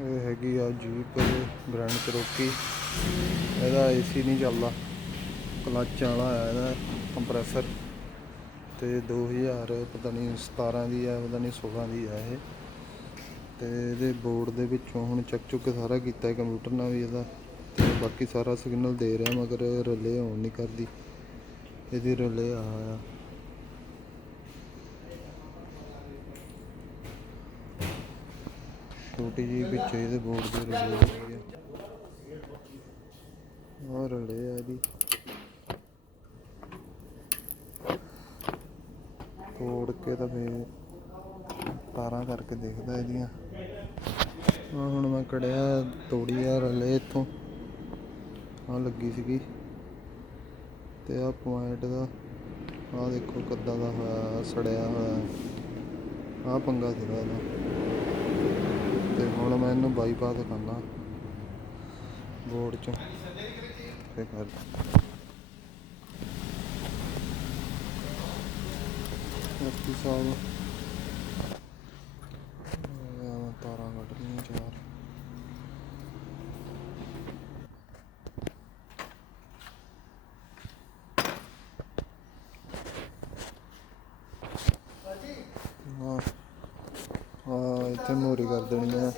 ਇਹ ਹੈਗੀ ਆ ਜੀਪ ਗ੍ਰੈਂਡ ਚੈਰੋਕੀ। ਇਹਦਾ AC ਨਹੀਂ ਚੱਲਦਾ, ਕਲੱਚ ਵਾਲਾ ਆ ਇਹਦਾ ਕੰਪਰੈਸਰ। ਤੇ 2000 ਪਤਾ ਨਹੀਂ 17 ਦੀ ਆ, ਪਤਾ ਨਹੀਂ 16 ਦੀ ਆ ਇਹ। ਤੇ ਇਹਦੇ ਬੋਰਡ ਦੇ ਵਿੱਚੋਂ ਹੁਣ ਚੱਕ ਚੁੱਕ ਕੇ ਸਾਰਾ ਕੀਤਾ ਕੰਪਿਊਟਰ ਨਾਲ ਵੀ ਇਹਦਾ। ਤੇ ਬਾਕੀ ਸਾਰਾ ਸਿਗਨਲ ਦੇ ਰਿਹਾ, ਮਗਰ ਰਿਲੇ ਔਨ ਨਹੀਂ ਕਰਦੀ। ਇਹਦੀ ਰਿਲੇ ਆ ਛੋਟੀ ਜਿਹੀ ਪਿੱਛੇ ਇਹਦੇ ਬੋਰਡ ਦੇ ਰਿਲੇ ਹੈਗੀ ਆ। ਆਹ ਰਿਲੇ ਆ ਇਹਦੀ, ਤੋੜ ਕੇ ਤਾਂ ਫਿਰ ਤਾਰਾਂ ਕਰਕੇ ਦੇਖਦਾ ਇਹਦੀਆਂ। ਆਹ ਹੁਣ ਮੈਂ ਕੜਿਆ ਤੋੜੀ ਆ ਰਿਲੇ ਇੱਥੋਂ, ਆਹ ਲੱਗੀ ਸੀਗੀ। ਤੇ ਆਹ ਪੁਆਇੰਟ ਦਾ ਆਹ ਦੇਖੋ ਕਿੱਦਾਂ ਦਾ ਹੋਇਆ, ਸੜਿਆ ਹੋਇਆ। ਆਹ ਪੰਗਾ ਸੀਗਾ ਇਹਦਾ। ਤੇ ਹੁਣ ਮੈਂ ਇਹਨੂੰ ਬਾਈਪਾਸ ਕਰਨਾ ਬੋਰਡ 'ਚੋਂ ਤੇ ਕਰ ਸਾਹਿਬ ਤਾਰਾਂ ਕੱਢ ਲਈਆਂ 4। ਹਾਂ ਇੱਥੇ ਮੋਰੀ ਕਰ ਦੇਣੀ ਆ।